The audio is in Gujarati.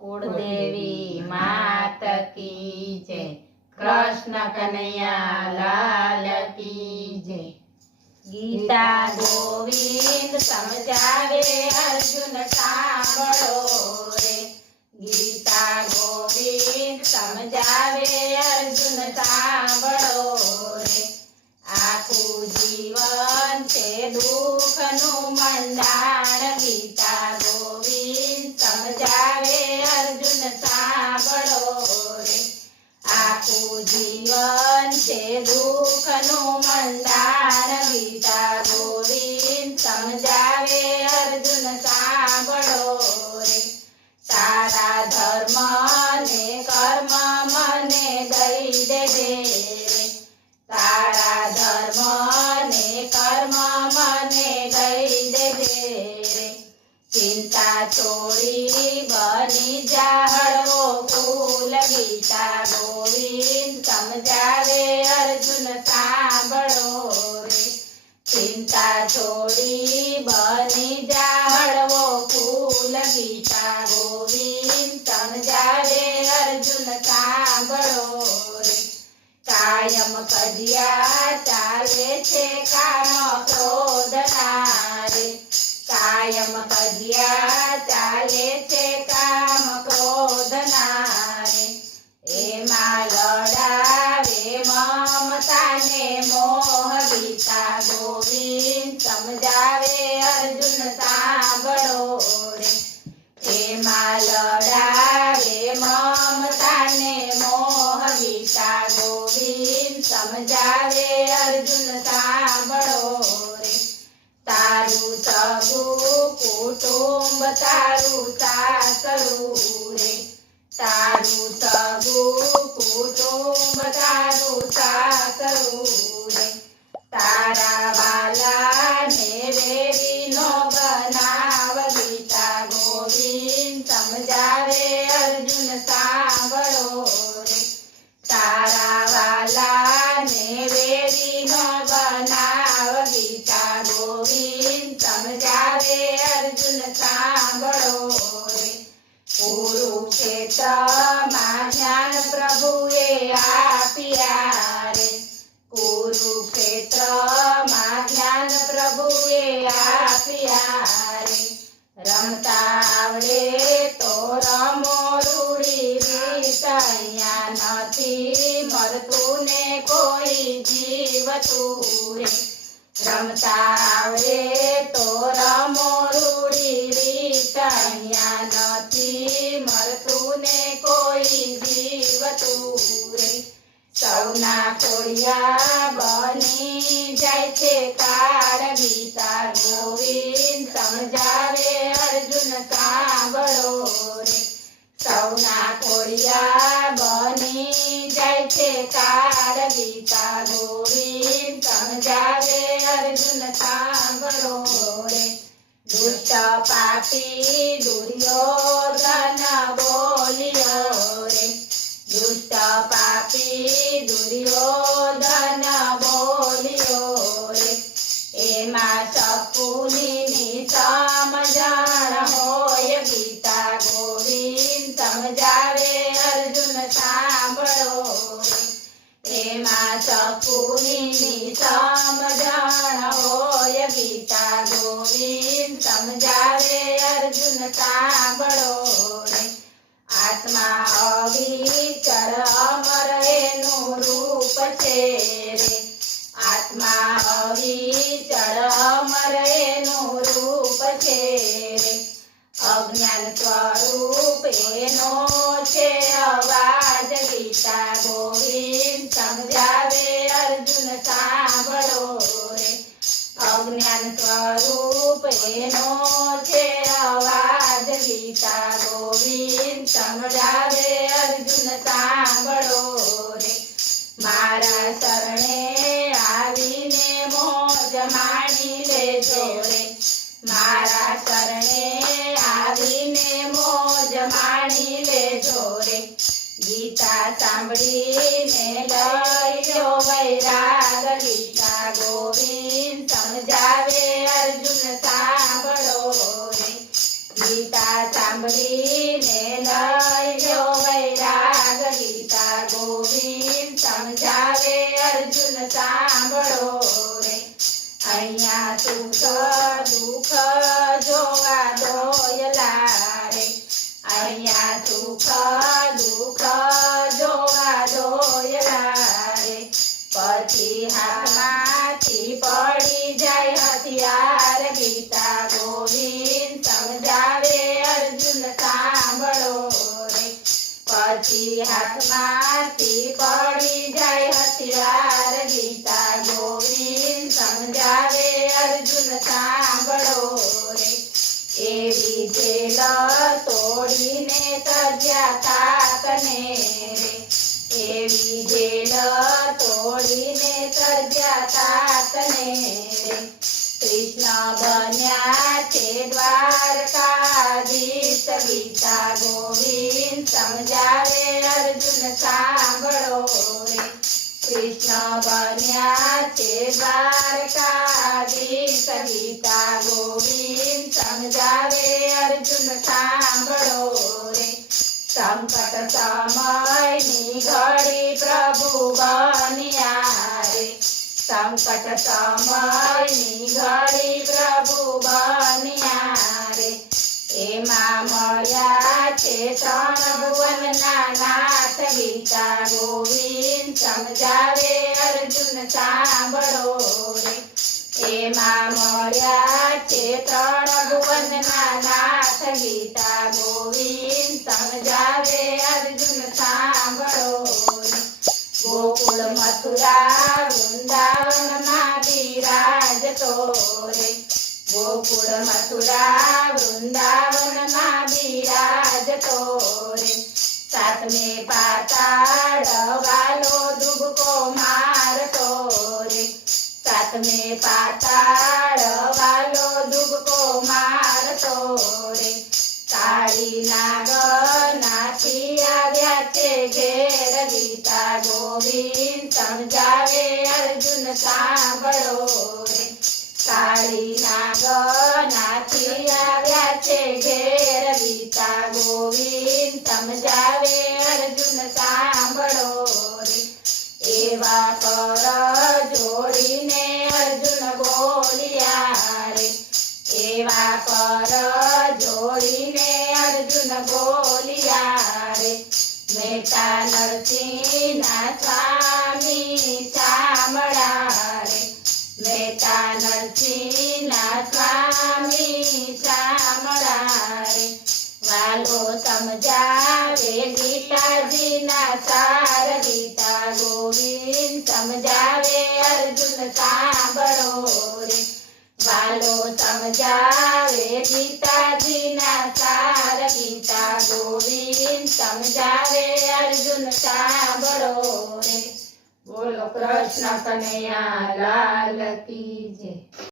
कुलदेवी मात की जय। कृष्ण कन्हैया लाल की जय। गीता गोविंद समझावे अर्जुन सांभळो रे। गीता गोविंद समझावे अर्जुन सांभळो रे। आखू जीवन छे दुखનું મંડાણ। ગીતા ગોવિંદ સમજાવે અર્જુન સાંભળો રે। આખું જીવન છે દુઃખનું મંડાણ। ગીતા ગોવિંદ સમજાવે અર્જુન સાંભળો રે। તારા ધર્મ ને કર્મ મને દઈ દેજે રે। તારા ધર્મ ને કર્મ મને દઈ દેજે રે। चिंता छोड़ी बनी जा हळवो फूल। गीता गोविंद समझावे अर्जुन सांभळो रे। चिंता छोड़ी बनी जा हळवो फूल। गीता गोविंद समझावे अर्जुन सांभळो रे। कायम कजिया चाले छे काम क्रोध ना रे। कायम कजिया चाले छे काम क्रोध ना रे। एमा लड़ावे ममता ने मोह। गीता गोविंद समझावे अर्जुन सांभळो रे। एमा लड़ावे ममता ने मोह। गीता गोविंद समझावे अर्जुन सांभळो रे। तारू सगु कुटुंब तारू सासरू रे। तारू सगु कुटुंब तारू सासरू रे। तारा वाला ने वेरी नो बनाव। गीता गोविंद समझावे अर्जुन सांभळो रे। तारा वाला ने वेरी नो बनाव। गीता गोविंद समझावे अर्जुन सांभळो रे। कुरुक्षेत्रमा ज्ञान प्रभुए आप्या रे। कुरुक्षेत्रमा ज्ञान प्रभुए आप्या रे। रमता आवडे तो रमो रूढी રીત। અહીંયા નથી મરતું ને કોઈ જીવતું રે। રમતા આવડે તો રમો રૂઢી રીત। અહીંયા નથી મરતું ને કોઈ જીવતું રે। સૌના ખોડિયા બની જાય છે કાળ। ગીતા ગોવિંદ સમજાવે અર્જુન સાંભળો રે। સૌના ખોડિયા બની જાય છે કાળ। ગીતા ગોવિંદ સમજાવે અર્જુન સાંભળો રે। દુષ્ટ પાપી દુર્યોધન બોલ્યો રે। દુષ્ટ પાપી દુર્યોધન બોલ્યો રે। એમાં શકુનીની સમજણ હોય। ગીતા ગોવિંદ સમજાવે અર્જુન સાંભળો રે। એમાં શકુનીની સમજણ હોય। ગીતા ગોવિંદ સમજાવે અર્જુન સાંભળો રે। આત્મા અવિચર અમર એનું રૂપ છે રે। આત્મા અવિચર અમર એનું રૂપ છે રે। અજ્ઞાન સ્વરૂપ એનો છે અવાજ। ગીતા ગોવિંદ સમજાવે અર્જુન સાંભળો રે। અજ્ઞાન સ્વરૂપ એનો છે અવાજ। ગીતા ગોવિંદ સમજાવે અર્જુન સાંભળો રે। મારા શરણે આવીને મોજ માણી લેજો રે। મારા શરણે આવીને મોજ માણી લેજો રે। ગીતા સાંભળીને લઈ લો વૈરાગ। ગીતા ગોવિંદ સમજાવે અર્જુન સાંભળો રે। ગીતા સાંભળીને લઈ લ્યો વૈરાગ ગીતા ગોવિંદ સમજાવે અર્જુન સાંભળો રે અહીંયા સુખ દુઃખ જોવા દોયલા રે અહીંયા સુખ દુઃખ જોવા દોયલા રે પછી હાથમાંથી પડી જાય હથિયાર ગીતા ગોવિંદ સમજાવે અર્જુન સાંભળો રે પછી હાથમાંથી પડી જાય હથિયાર ગીતા ગોવિંદ સમજાવે અર્જુન સાંભળો રે એવી જેલ તોડીને સજ્યા તાતને રે એવી જેલ તોડીને સજ્યા તાતને રે કૃષ્ણ બન્યા છે દ્વારકાધીશ ગીતા ગોવિંદ સમજાવે અર્જુન સાંભળો રે કૃષ્ણ બન્યા છે દ્વારકાધીશ ગીતા ગોવિંદ સમજાવે અર્જુન સાંભળો રે સંકટ સમયની ઘડી પ્રભુ બન્યા રે સંકટ સમયની ઘડી પ્રભુ બન્યા રે એમાં મળ્યા છે ત્રણ ભુવનના નાથ ગીતા ગોવિંદ સમજાવે અર્જુન સાંભળો રે એમાં મળ્યા છે ત્રણ ભુવનના નાથ ગીતા ગોવિંદ સમજાવે અર્જુન સાંભળો રે ગોકુળ મથુરા વૃંદાવનમાં બિરાજતો રે ગોકુળ મથુરા વૃંદાવનમાં બિરાજતો રે સાતમે પાતાળ વાલો ડૂબકો મારતો રે સાતમે પાતાળ વાલો ડૂબકો મારતો રે કાળી નાગનાથી આવ્યા છે ઘેર ગીતા ગોવિંદ સમજાવે અર્જુન સાંભળો રે કાળી નાગનાથી આવ્યા છે ઘેર ગીતા ગોવિંદ સમજાવે અર્જુન સાંભળો રે એવા કર જોડીને અર્જુન બોલ્યા રે એવા કર જોડીને અર્જુન બોલ્યા રે મેટા નરસિંહના સ્વામી શામળા રે મેટા નરસિંહના સ્વામી શામળા રે વાલો સમજાવે ગીતાજીના સાર ગીતા ગોવિંદ સમજાવે અર્જુન સાંભળો રે વાલો સમજાવે ગીતાજીના સાર ગીતા ગોવિંદ સમજાવે અર્જુન સાંભળો રે બોલો કૃષ્ણ કનૈયા લાલ કી જય।